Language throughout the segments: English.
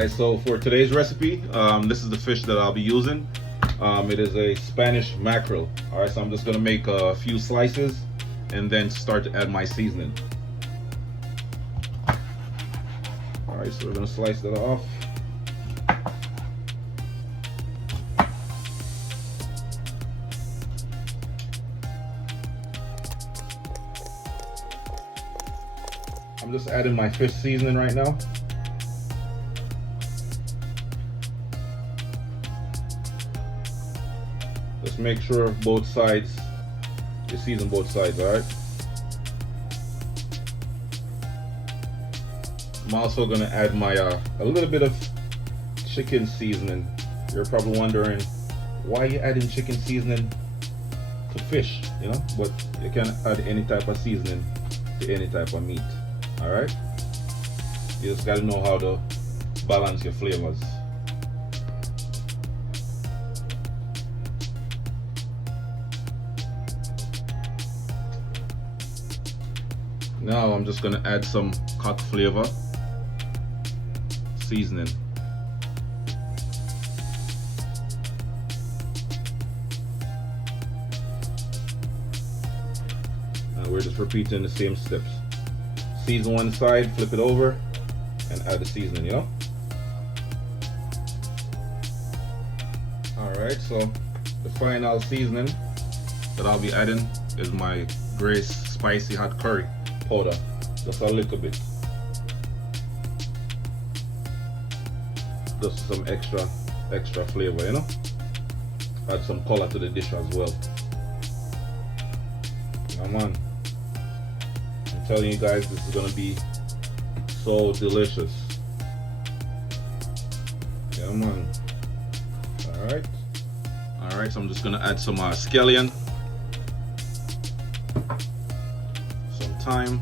guys, so for today's recipe, this is the fish that I'll be using. It is a Spanish mackerel. All right, so I'm just gonna make a few slices and then start to add my seasoning. All right, so we're gonna slice that off. I'm just adding my fish seasoning right now. Just make sure both sides, you season both sides, all right? I'm also gonna add my a little bit of chicken seasoning. You're probably wondering why you adding chicken seasoning to fish, you know? But you can add any type of seasoning to any type of meat, all right? You just gotta know how to balance your flavors. Now I'm just gonna add some cock flavor seasoning. And we're just repeating the same steps. Season one side, flip it over, and add the seasoning, you know? Alright, so the final seasoning that I'll be adding is my Grace spicy hot curry powder, just a little bit, just some extra flavor, you know, add some color to the dish as well. Come on, I'm telling you guys, this is gonna be so delicious. Come on. All right, so I'm just gonna add some scallion, thyme,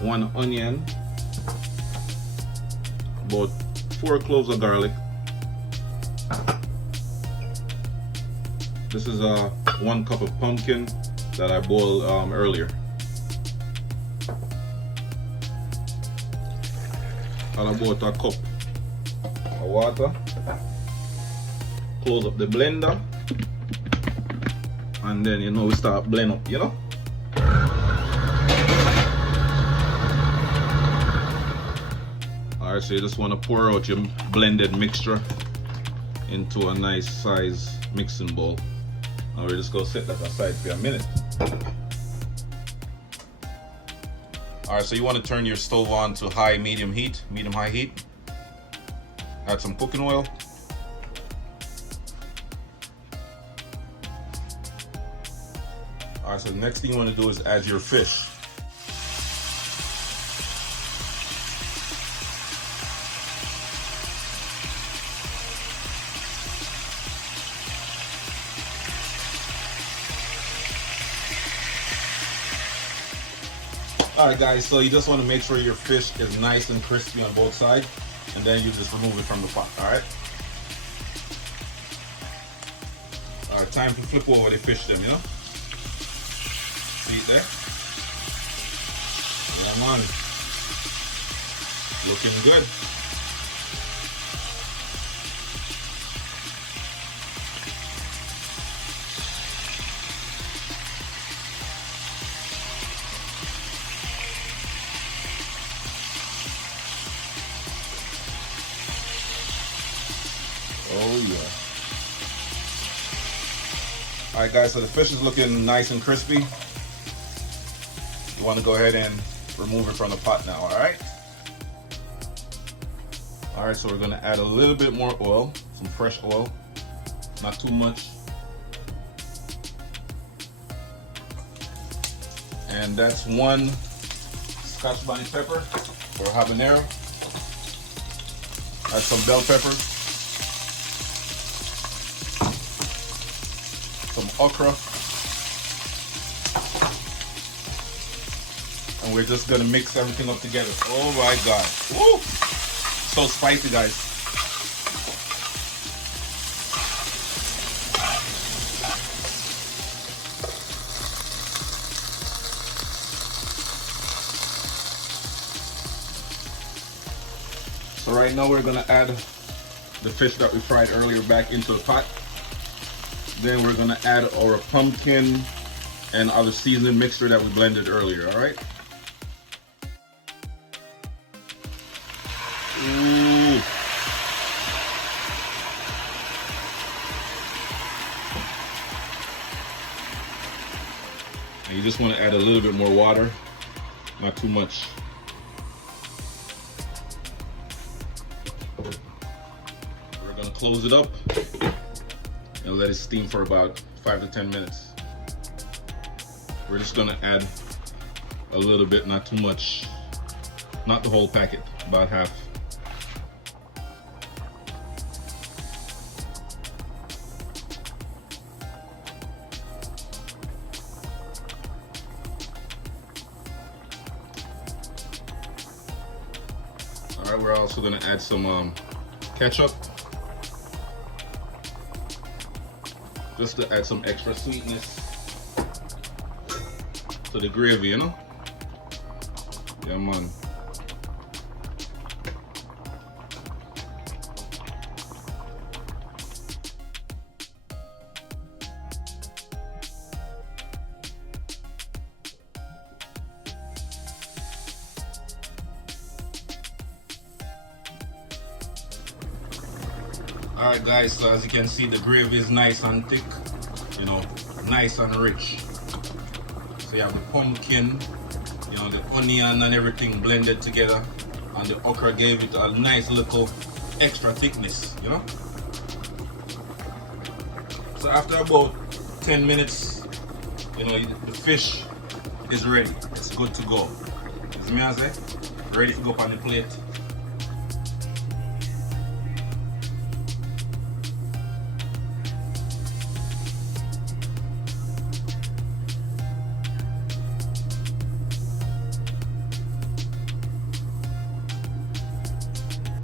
1 onion, about 4 cloves of garlic. This is 1 cup of pumpkin that I boiled earlier. And about a cup of water. Close up the blender. And then, you know, we start blend up, you know. All right, so you just want to pour out your blended mixture into a nice size mixing bowl. And we're just going to set that aside for a minute. All right, so you want to turn your stove on to high, medium high heat. Add some cooking oil. Alright, so the next thing you want to do is add your fish. Alright guys, so you just want to make sure your fish is nice and crispy on both sides, and then you just remove it from the pot, alright? Alright, time to flip over the fish then, you know? See it there? Come on. Looking good. Oh yeah. Alright guys, so the fish is looking nice and crispy. You want to go ahead and remove it from the pot now, alright? Alright, so we're going to add a little bit more oil, some fresh oil, not too much. And that's 1 Scotch bonnet pepper or habanero. Add some bell peppers, some okra. And we're just gonna mix everything up together. Oh my God. Woo! So spicy, guys. So right now we're gonna add the fish that we fried earlier back into the pot. Then we're gonna add our pumpkin and other seasoning mixture that we blended earlier, all right? Ooh. And you just want to add a little bit more water, not too much. We're gonna close it up and let it steam for about 5 to 10 minutes. We're just gonna add a little bit, not too much, not the whole packet, about half. All right, we're also gonna add some ketchup, just to add some extra sweetness to the gravy, you know? Yeah, man. Alright guys, so as you can see, the gravy is nice and thick, you know, nice and rich. So you have the pumpkin, you know, the onion and everything blended together, and the okra gave it a nice little extra thickness, you know. So after about 10 minutes, you know, the fish is ready. It's good to go. As me I say, ready to go up on the plate.